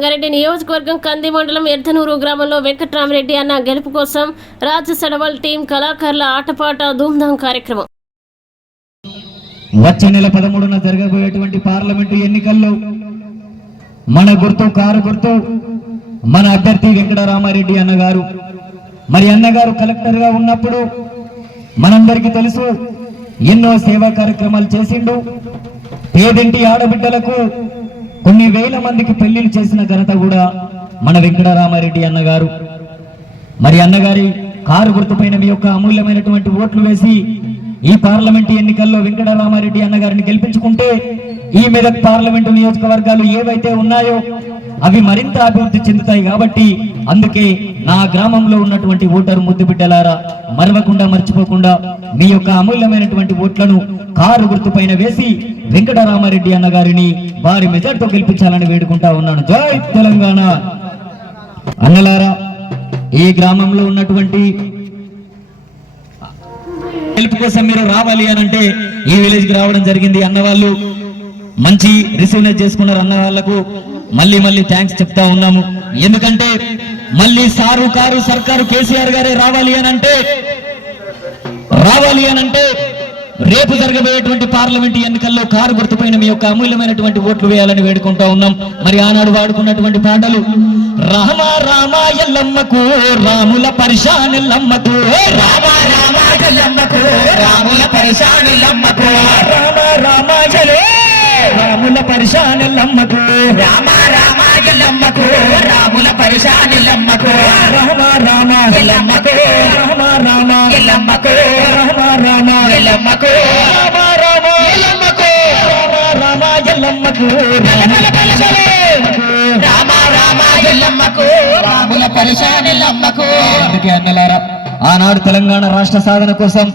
సంగారెడ్డి నియోజకవర్గం కంది మండలం ఎర్ధనూరు గ్రామంలో వెంకట్రామరెడ్డి అన్న గెలుపు కోసం రాజ సడవల్ టీం కళాకారుల ఆటపాట ధూమ్ధాం కార్యక్రమం. వచ్చే నెల పదమూడున జరగబోయేటువంటి పార్లమెంటు ఎన్నికల్లో మన గుర్తు కారు గుర్తు మన అభ్యర్థి వెంకటరామారెడ్డి అన్నగారు. మరి అన్నగారు కలెక్టర్గా ఉన్నప్పుడు మనందరికీ తెలుసు ఎన్నో సేవా కార్యక్రమాలు చేసిండు. పేదింటి ఆడబిడ్డలకు కొన్ని వేల మందికి పెళ్ళిళ్ళు చేసిన ఘనత కూడా మన వెంకటరామారెడ్డి అన్నగారు. మరి అన్నగారి కారు గుర్తుపైన మీ యొక్క అమూల్యమైనటువంటి ఓట్లు వేసి ఈ పార్లమెంట్ ఎన్నికల్లో వెంకటరామారెడ్డి అన్నగారిని గెలిపించుకుంటే ఈ మెదక్ పార్లమెంటు నియోజకవర్గాలు ఏవైతే ఉన్నాయో అవి మరింత అభివృద్ధి చెందుతాయి కాబట్టి అందుకే నా గ్రామంలో ఉన్నటువంటి ఓటరు ముద్దు బిడ్డలారా మరవకుండా మర్చిపోకుండా మీ యొక్క అమూల్యమైనటువంటి ఓట్లను కారు గుర్తుపైన వేసి వెంకటరామారెడ్డి అన్నగారిని వారి మెజార్టీతో గెలిపించాలని వేడుకుంటా ఉన్నాను. జై తెలంగాణ! అన్నలారా ఈ గ్రామంలో ఉన్నటువంటి హెల్ప్ కోసం మీరు రావాలి అని అంటే ఈ విలేజ్కి రావడం జరిగింది. అన్న వాళ్ళు మంచి రిసీవ్నెస్ చేసుకున్నారు అన్న వాళ్ళకు మళ్ళీ మళ్ళీ థ్యాంక్స్ చెప్తా ఉన్నాము. ఎందుకంటే మళ్ళీ సారు కారు సర్కారు కేసీఆర్ గారే రావాలి అని అంటే రావాలి అని అంటే రేపు జరగబోయేటువంటి పార్లమెంట్ ఎన్నికల్లో కారు గుర్తుపైన మీ యొక్క అమూల్యమైనటువంటి ఓట్లు వేయాలని వేడుకుంటా ఉన్నాం. మరి ఆనాడు వాడుకున్నటువంటి పాటలు రామ రామ ఎల్లమ్మకు రాముల పరిశానెల్లమ్మకు రామ రామ రాముల పరిశానెల్లమ్మకు రామ రామ రాముల పరిశానెల్లమ్మకు. రామ రామ ఎల్లమ్మకు. రాముల పరిశానెల్లమ్మకు. రామ రామ ఎల్లమ్మకు. రామ రామ ఎల్లమ్మకు. రామ రామ. ఎల్లమ్మకు. రామ రామ ఎల్లమ్మకు. రామ రామ ఎల్లమ్మకు. రామ రామ ఎల్లమ్మకు. రాముల పరిశానెల్లమ్మకు. అందుకే అన్నలారా ఆనాడు తెలంగాణ రాష్ట్ర సాధన కోసం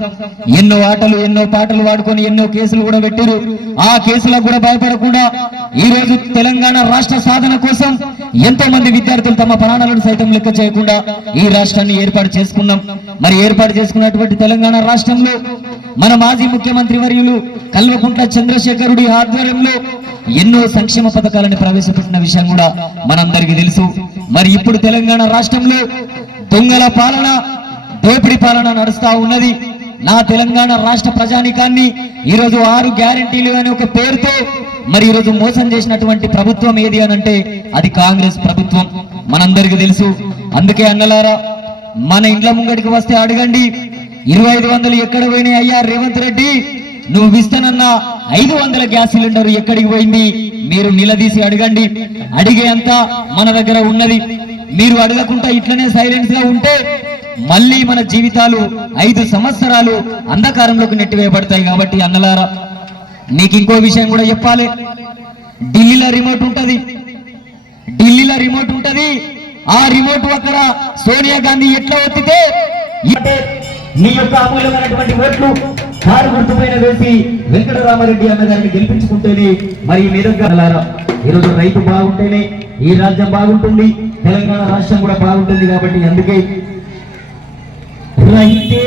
ఎన్నో ఆటలు ఎన్నో పాటలు వాడుకొని ఎన్నో కేసులు కూడా పెట్టారు. ఆ కేసులకు కూడా భయపడకుండా ఈ రోజు తెలంగాణ రాష్ట్ర సాధన కోసం ఎంతో మంది విద్యార్థులు తమ ప్రాణాలను సైతం లెక్క చేయకుండా ఈ రాష్ట్రాన్ని ఏర్పాటు చేసుకున్నాం. మరి ఏర్పాటు చేసుకున్నటువంటి తెలంగాణ రాష్ట్రంలో మన మాజీ ముఖ్యమంత్రి వర్యులు కల్వకుంట్ల చంద్రశేఖరుడి ఆధ్వర్యంలో ఎన్నో సంక్షేమ పథకాలను ప్రవేశపెట్టిన విషయం కూడా మనందరికీ తెలుసు. మరి ఇప్పుడు తెలంగాణ రాష్ట్రంలో దొంగల పాలన దోపిడి పాలన నడుస్తా ఉన్నది. నా తెలంగాణ రాష్ట్ర ప్రజానికాన్ని ఈరోజు ఆరు గ్యారంటీలు అనే ఒక పేరుతో మరి ఈరోజు మోసం చేసినటువంటి ప్రభుత్వం ఏది అని అంటే అది కాంగ్రెస్ ప్రభుత్వం. మనందరికీ తెలుసు. అందుకే అన్నలారా మన ఇండ్ల ముంగడికి వస్తే అడగండి. ఇరవై ఐదు వందలు ఎక్కడ పోయినాయి అయ్యా రేవంత్ రెడ్డి? నువ్వు ఇస్తానన్న ఐదు వందల గ్యాస్ సిలిండర్ ఎక్కడికి పోయింది? మీరు నిలదీసి అడగండి. అడిగే అంత మన దగ్గర ఉన్నది. మీరు అడగకుండా ఇట్లనే సైలెన్స్గా ఉంటే మళ్ళీ మన జీవితాలు ఐదు సంవత్సరాలు అంధకారంలోకి నెట్టివేయబడతాయి కాబట్టి అన్నలారా నీకు ఇంకో విషయం కూడా చెప్పాలి. ఢిల్లీలో రిమోట్ ఉంటుంది. ఢిల్లీలో రిమోట్ ఉంటుంది. ఆ రిమోట్ అక్కడ సోనియా గాంధీ ఎట్లా ఒత్తితే మీ నీ యొక్క అమూల్యమైనటువంటి ఓట్లు కారు గుర్తుపైన వేసి వెంకటరామారెడ్డి అన్న గెలిపించుకుంటేనే మరి ఈ ఈరోజు రైతు బాగుంటేనే ఈ రాజ్యం బాగుంటుంది తెలంగాణ రాష్ట్రం కూడా బాగుంటుంది కాబట్టి అందుకే రైతే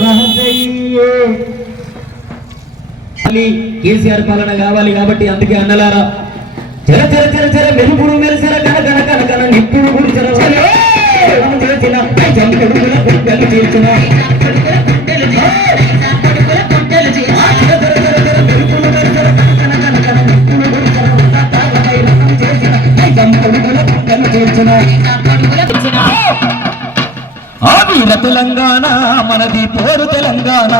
రహదయ్యే మళ్ళీ కేసీఆర్ పాలన కావాలి కాబట్టి అందుకే అన్నలారా. చెర చెర చెర చెర మెరుగుడు మెరసర కన కన కన కన నిప్పుడు గుడి చెర చెర రాము చేసిన గుల గుడ్డలు చేసిన వీర తెలంగాణ మనది పోరు తెలంగాణ.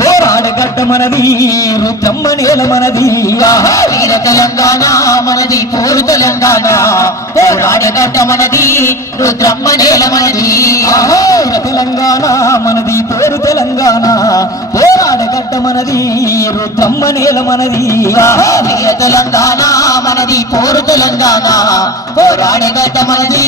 పోరాడగడ్డ మనది రుద్దమ్మ నేల మనది. వీర తెలంగాణ మనది పోరు తెలంగాణ. పోరాడగడ్డ మనది రుద్రమ్మ నేల మనది. వీర తెలంగాణ మనది పోరు తెలంగాణ. పోరాడగడ్డ మనది రుద్రమ్మ నేల మనది. వీర తెలంగాణ మనది పోరు తెలంగాణ. పోరాడగడ్డ మనది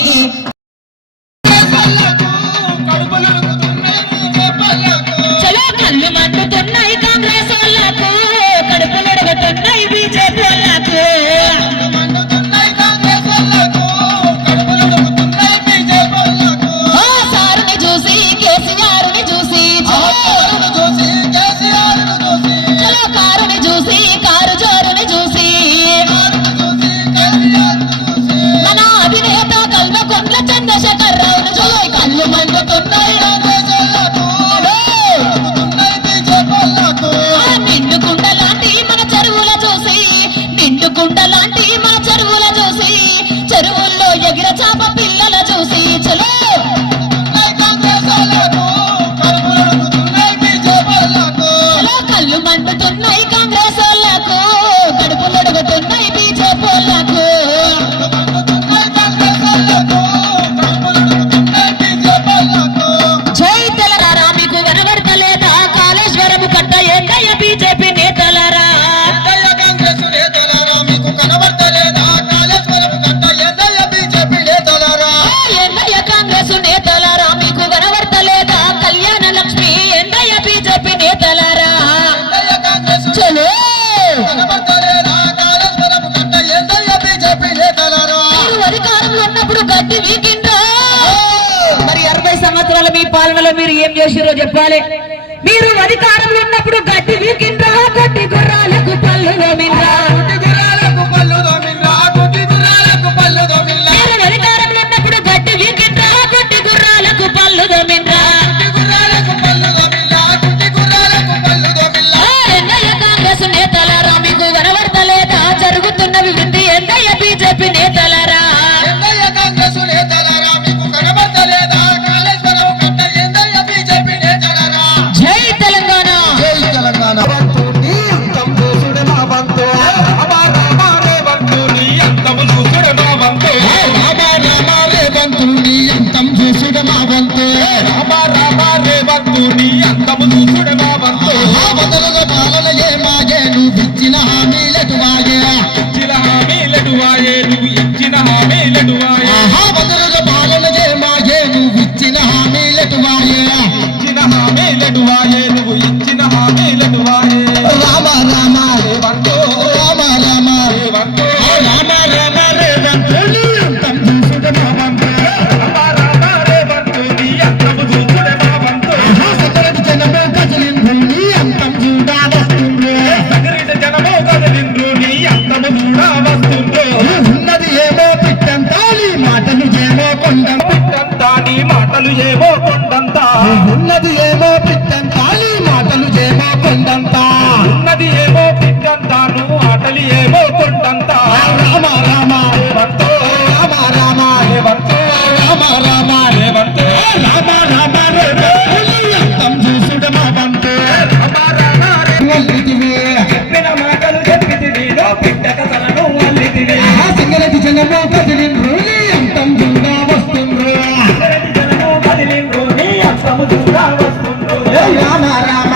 రామ రామ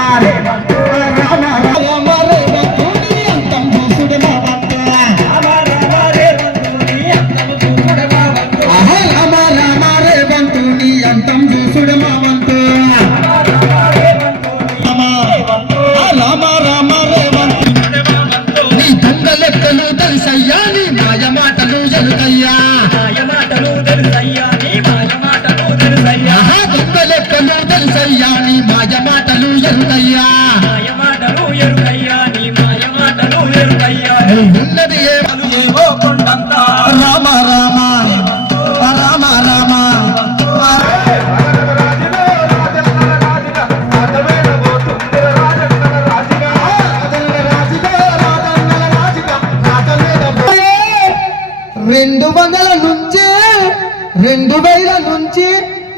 ఉన్నది ఏమో రామ రామ రామ రామ. రెండు వందల నుంచి రెండు వేల నుంచి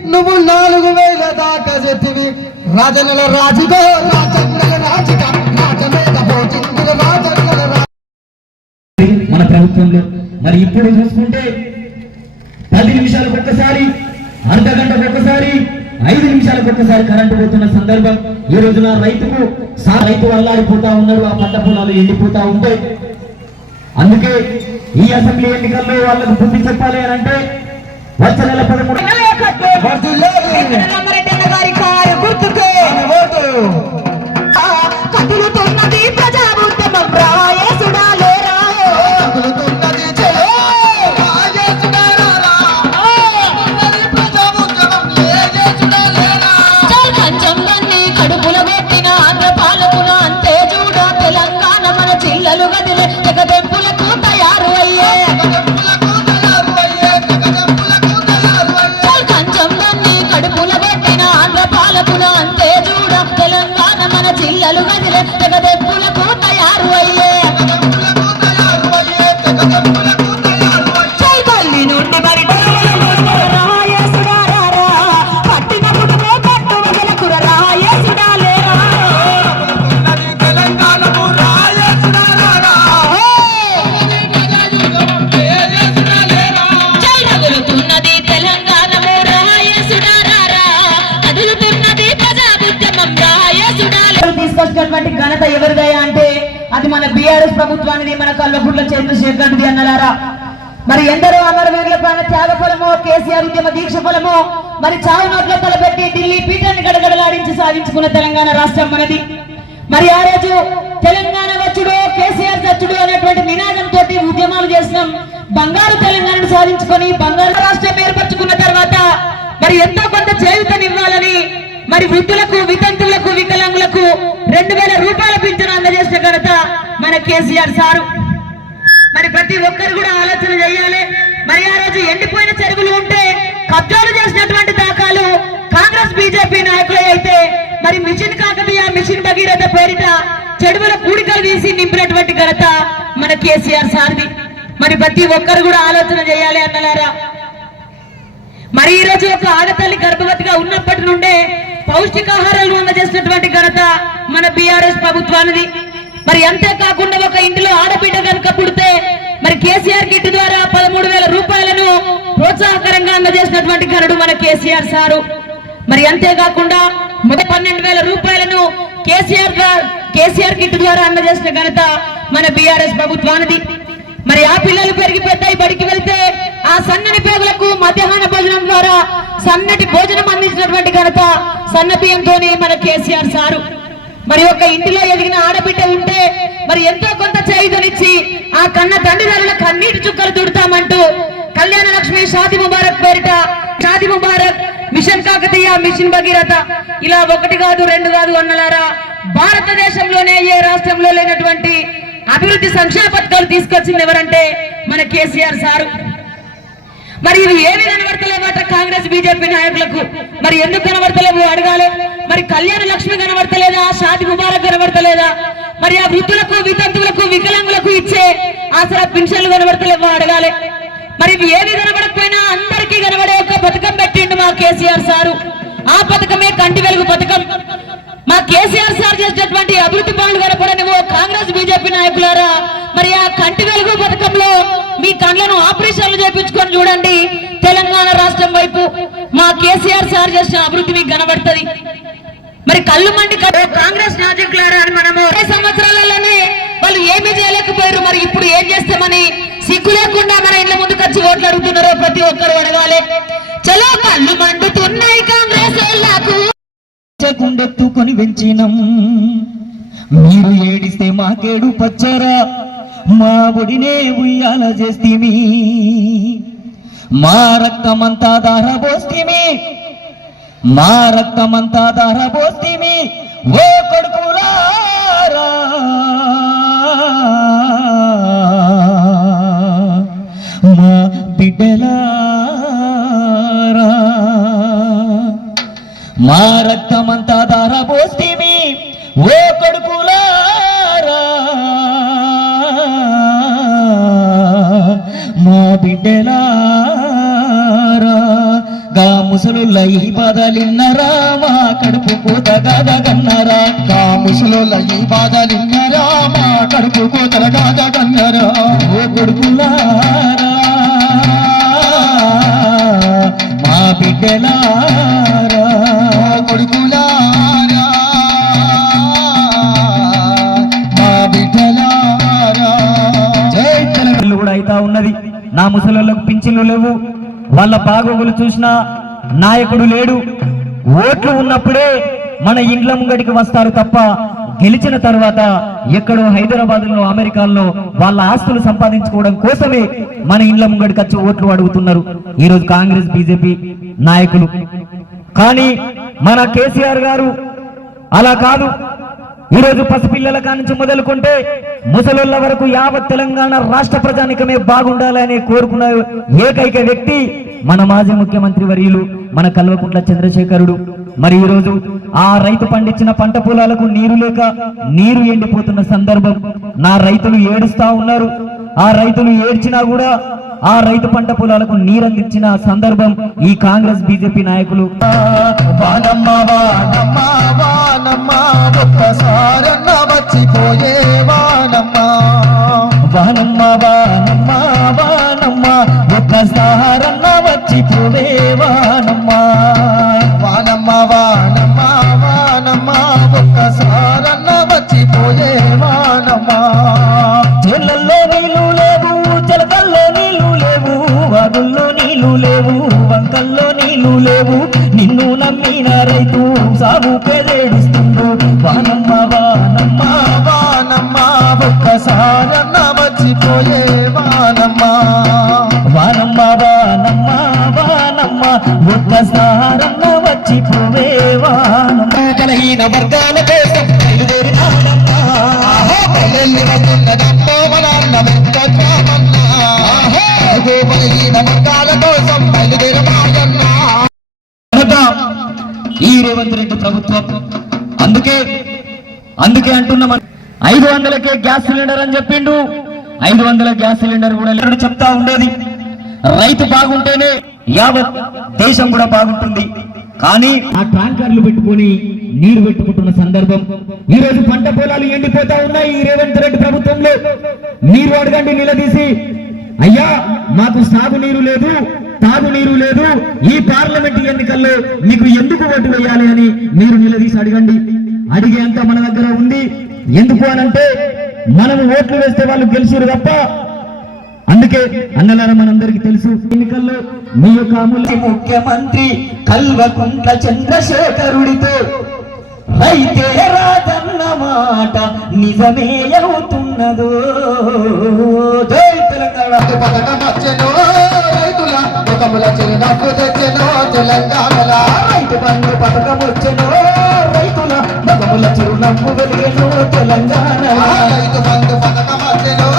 నువ్వు నాలుగు వేల దాకా చెప్పి రాజనుల రాజుగో ఒక్కసారి కరెంటు పోతున్న సందర్భం ఈ రోజున రైతుకు రైతు అల్లాడిపోతా ఉన్నారు ఆ పంట పొలాలు ఎండిపోతా ఉంటాయి. అందుకే ఈ అసెంబ్లీ ఎన్నికల్లో వాళ్ళకు బుద్ధి చెప్పాలి అని అంటే వచ్చే నెల పదమూడు ছেলে తీసుకొచ్చినటువంటి ఘనత ఎవరిదయా అంటే అది మన బీఆర్ఎస్ ప్రభుత్వాన్ని మన కల్లపూర్ల చంద్రశేఖర్ది అన్నలారా మరి ఎందరో అమరవీరుల పైన త్యాగ ఫలమో కేసీఆర్ ఉద్యమ దీక్ష ఫలమో మరి చావు నోట్ల తలపెట్టి ఢిల్లీ పీఠాన్ని గడగడలాడించి సాధించుకున్న తెలంగాణ రాష్ట్రం మనది. మరి ఆ రోజు తెలంగాణ వచ్చుడు కేసీఆర్ చచ్చుడు అనేటువంటి నినాదంతో ఉద్యమాలు చేసినాం. బంగారు తెలంగాణను సాధించుకొని బంగారు రాష్ట్రం ఏర్పరచుకున్న తర్వాత మరి ఎంతో కొంత చేయుతనివ్వాలని మరి వృద్ధులకు వితంతువులకు వికలాంగులకు రెండు వేల రూపాయల పింఛను అందజేసిన ఘనత మన కేసీఆర్ సారు. మరి ప్రతి ఒక్కరు కూడా ఆలోచన చేయాలి. మరి ఆ రోజు ఎండిపోయిన చెరువులు ఉంటే కబ్జాలు చేసినటువంటి దాఖలు కాంగ్రెస్ బీజేపీ నాయకులే అయితే మరి మిషన్ కాకతీయ మిషన్ భగీరథ పేరిట చెడువుల కూడికలు తీసి నింపినటువంటి ఘనత మన కేసీఆర్ సార్ది. మరి ప్రతి ఒక్కరు కూడా ఆలోచన చేయాలి అన్నలారా. మరి ఈ రోజు ఒక ఆడతల్లి గర్భవతిగా ఉన్నప్పటి నుండే పౌష్టికాహారాలు అందజేసినటువంటి ఘనత మన బీఆర్ఎస్ ప్రభుత్వానిది. మరి అంతేకాకుండా ఒక ఇంటిలో ఆడబిడ్డ కనుక పుడితే మరి కేసీఆర్ కిట్ ద్వారా పదమూడు వేల రూపాయలను ప్రోత్సాహకరంగా అందజేసినటువంటి ఘనుడు మన కేసీఆర్ సారు. మరి అంతేకాకుండా మొదటి పన్నెండు వేల రూపాయలను కేసీఆర్ కేసీఆర్ కిట్ ద్వారా అందజేసిన ఘనత మన బీఆర్ఎస్ ప్రభుత్వానిది. మరి ఆ పిల్లలు పెరిగి పెద్దాయి బడికి వెళ్తే ఆ సన్నని పేదలకు మధ్యాహ్న భోజనం ద్వారా సన్నటి భోజనం అందించినటువంటి ఘనత సన్నబియ్యంతోనే మన కేసీఆర్ సారు. మరి ఒక ఇంటిలో ఎదిగిన ఆడబిడ్డ ఉంటే మరి ఎంతో కొంత చేయుదనిచ్చి ఆ కన్న తండ్రిదారుల కన్నీటి చుక్కలు తుడతామంటూ కళ్యాణ లక్ష్మి షాది ముబారక్ పేరిట షాది ముబారక్ మిషన్ కాకతీయ మిషన్ భగీరథ ఇలా ఒకటి కాదు రెండు కాదు అన్నలారా భారతదేశంలోనే ఏ రాష్ట్రంలో లేనటువంటి అభివృద్ధి సంక్షేమ పథకాలు తీసుకొచ్చింది ఎవరంటే మన కేసీఆర్ సారు. మరి ఇవి ఏవి కనబడతలేవట కాంగ్రెస్ బీజేపీ నాయకులకు. మరి ఎందుకు కనబడతలేవు అడగాలి? మరి కళ్యాణ లక్ష్మి కనబడతలేదా? షాది ముబారక్ కనబడతలేదా? మరి ఆ వృద్ధులకు వితంతువులకు వికలాంగులకు ఇచ్చే ఆసరా పింఛన్లు కనబడతలేవో అడగాలి. మరి ఇవి ఏవి కనబడకపోయినా అందరికీ కనబడే ఒక పథకం పెట్టిండు మా కేసీఆర్ సారు. ఆ పథకమే కంటి వెలుగు పథకం. మా కేసీఆర్ సార్ చేసినటువంటి అభివృద్ధి పనులు కనపడని కాంగ్రెస్ బీజేపీ నాయకులారా. మరి ఆ కంటి వెలుగు పథకంలో మీ కళ్ళను ఆపరేషన్లు చేపించుకొని చూడండి. తెలంగాణ రాష్ట్రం వైపు మా కేసీఆర్ సార్ చేసిన అభివృద్ధి మీకు కనబడుతుంది మరి కళ్ళు మండి కాంగ్రెస్ నాయకులారా అని మనము సంవత్సరాలలోనే వాళ్ళు ఏమీ చేయలేకపోయారు. మరి ఇప్పుడు ఏం చేస్తామని సిగ్గు లేకుండా మన ఇళ్ళ ముందుకు వచ్చి ఓట్లు అడుగుతున్నారో ప్రతి ఒక్కరు అడగాలి. చలో కళ్ళు మండుతున్నాయి కాంగ్రెస్ గుండెత్తుకొని వెంచినం. మీరు ఏడిస్తే మాకేడు పచ్చరా. మా ఒడినే ఉయ్యాల చేస్తీమి. మా రక్తమంతా దారబోస్తీమి మా రక్తమంతా దారబోస్తీమి ఓ కొడుకులారా. మా బిడ్డలారా. మా రక్తమంతా దారబోస్తీమి ఓ గా ముసలుల్ల ఈ బాధలిన్నరా మా కడుపు కోత గన్నరా కా ముసలోళ్ళ ఈ బాధలిన్నరా మా కడుపు కోతల కాదగన్నరా ఓ కొడుకులారా మా బిడ్డలారా. కొడుకులారా మా బిడ్డలారా. జై తెలంగాణ. కూడా అయితా ఉన్నది. నా ముసలోళ్ళకు పింఛన్లు లేవు. వాళ్ళ బాగోగులు చూసినా నాయకుడు లేడు. ఓట్లు ఉన్నప్పుడే మన ఇండ్ల ముంగడికి వస్తారు తప్ప గెలిచిన తర్వాత ఎక్కడో హైదరాబాద్లో అమెరికాలో వాళ్ళ ఆస్తులు సంపాదించుకోవడం కోసమే మన ఇండ్ల ముంగడికి వచ్చి ఓట్లు అడుగుతున్నారు. ఈ రోజు కాంగ్రెస్ బీజేపీ నాయకులు. కానీ మన కేసీఆర్ గారు అలా కాదు. ఈరోజు పసిపిల్లల కానించి మొదలుకుంటే ముసలుళ్ళ వరకు యావత్ తెలంగాణ రాష్ట్ర ప్రజానికమే బాగుండాలని కోరుకున్న ఏకైక వ్యక్తి మన మాజీ ముఖ్యమంత్రి వర్యులు మన కల్వకుంట్ల చంద్రశేఖరుడు. మరి ఈ రోజు ఆ రైతు పండించిన పంట పొలాలకు నీరు లేక నీరు ఎండిపోతున్న సందర్భం నా రైతులు ఏడుస్తా ఉన్నారు. ఆ రైతులు ఏడ్చినా కూడా ఆ రైతు పంట పొలాలకు నీరందించిన సందర్భం ఈ కాంగ్రెస్ బీజేపీ నాయకులు. వానమ్మా ఒక్కసారన్న వచ్చిపోయే వానమ్మా వానమ్మ వానమ్మ వానమ్మ ఒక్కసారన్న వచ్చిపోవే వానమ్మ వానమ్మ వానమ్మ వానమ్మ ఒక్కసారన్న వచ్చిపోయే వానమ్మ చెల్లల్లో నీళ్ళు లేవు జలకల్లో నీళ్ళు లేవు వాగుల్లో నీళ్ళు లేవు వంకల్లో నీళ్ళు లేవు నిన్ను నమ్మిన రైతు సాగు పెదేడుస్తుండు వానమ్మ వానమ్మ వానమ్మ ఒక్కసారన్న వచ్చిపోయే వానమ్మ. వానమ్మ వానమ్మ వానమ్మ ఒక్కసారన్న వచ్చి వానమ్మ. కలహీన వర్గాల కోసం బయలుదేరినాడమ్మా పల్లెల్లి వస్తున్నదమ్మో రేవంత్ రెడ్డి ప్రభుత్వం. అందుకే అందుకే అంటున్నాం ఐదు వందలకే గ్యాస్ సిలిండర్ అని చెప్పిండు. ఐదు వందల గ్యాస్ సిలిండర్ కూడా లేడు చెప్తా ఉండేది. రైతు బాగుంటేనే యావత్ దేశం కూడా బాగుంటుంది. కానీ ఆ ట్యాంకర్లు పెట్టుకొని నీరు పెట్టుకుంటున్న సందర్భం. ఈ రోజు పంట పొలాలు ఎండిపోతా ఉన్నాయి ఈ రేవంత్ రెడ్డి ప్రభుత్వంలో. నీరు అడగండి నిలదీసి. అయ్యా మాకు సాగునీరు లేదు. తాగునీరు లేదు. ఈ పార్లమెంట్ ఎన్నికల్లో మీకు ఎందుకు ఓటు వేయాలి అని మీరు నిలదీసి అడగండి. అడిగేంత మన దగ్గర ఉంది. ఎందుకు అనంటే మనం ఓట్లు వేస్తే వాళ్ళు గెలిచిరు తప్ప. అందుకే అన్నలారా మనందరికీ తెలుసు ఎన్నికల్లో మీ యొక్క ముఖ్యమంత్రి కల్వకుంట్ల చంద్రశేఖరుడితో అయితే రాదన్న మాట నిజమే అవుతున్నదో జై పథకం వచ్చెనో రైతుల ముఖముల చిరునవ్వు తెచ్చెనో తెలంగాణల రైతు బంధు పథకం వచ్చెనో రైతుల ముఖముల చిరునవ్వు వెలిగెనో తెలంగాణ రైతు బంధు పథకం వచ్చెనో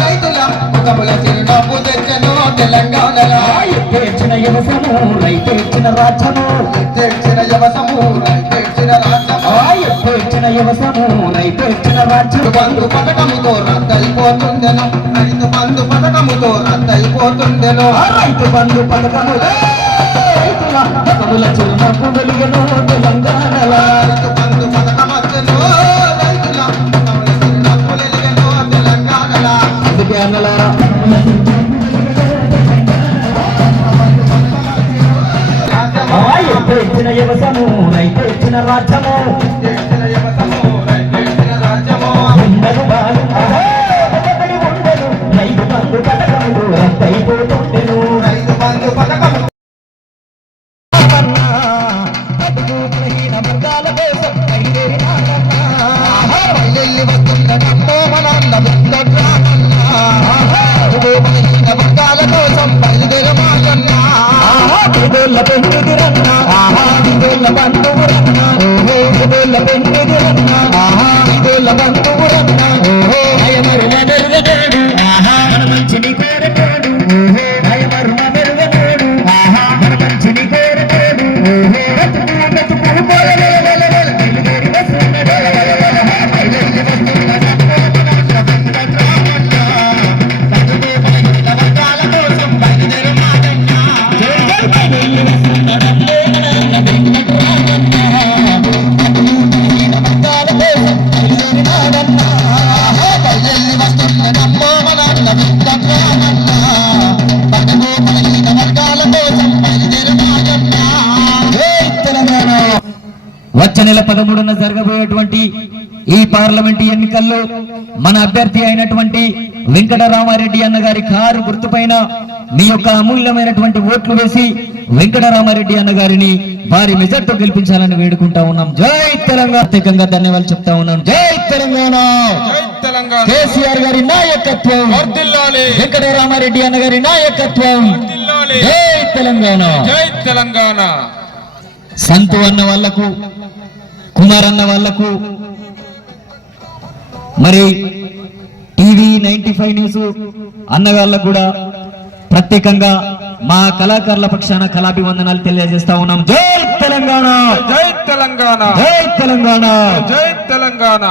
రైతుల ముఖముల చిరునవ్వు తెచ్చెనో తెలంగాణల తెచ్చిన యువసము రైతేచ్చిన రాజ్యము తెచ్చిన యవసము ఇచ్చిన రాజ్యం తెచ్చిన యువసము రాజ్యము రైతు బంధు పథకముతో రద్దయిపోతుందెను. రైతు బంధు పథకముతో రద్దయిపోతుందెను. రైతు బంధు పథకము రైతుల మగముల చిరునవ్వు వెలిగెనో తెలంగాణ రైతు బంధు పథకం వచ్చెనో రైతుల ముఖముల చిరునవ్వు వెలిగెనో తెలంగాణల. ఎత్తు ఇచ్చిన యువసము రైతు ఇచ్చిన రాజ్యము. తెచ్చిన యవసము నెల పదమూడున జరగబోయేటువంటి ఈ పార్లమెంట్ ఎన్నికల్లో మన అభ్యర్థి అయినటువంటి వెంకటరామారెడ్డి అన్న గారి కారు గుర్తుపైన మీ యొక్క అమూల్యమైనటువంటి ఓట్లు వేసి వెంకటరామారెడ్డి అన్న గారిని భారీ మెజార్టీతో గెలిపించాలని వేడుకుంటా ఉన్నాం. జై తెలంగాణ! ప్రత్యేకంగా ధన్యవాదాలు చెప్తా ఉన్నాం. జై తెలంగాణ! కేసీఆర్ గారి నాయకత్వం! వెంకటరామారెడ్డి అన్న గారి నాయకత్వం జై తెలంగాణ! జై తెలంగాణ! సంతు అన్న వాళ్ళకు కుమార్ అన్న వాళ్ళకు మరి టీవీ నైన్టీ ఫైవ్ న్యూస్ అన్నగాళ్ళకు కూడా ప్రత్యేకంగా మా కళాకారుల పక్షాన కళాభివందనాలు తెలియజేస్తా ఉన్నాం. జై తెలంగాణ! జై తెలంగాణ! జై తెలంగాణ! జై తెలంగాణ!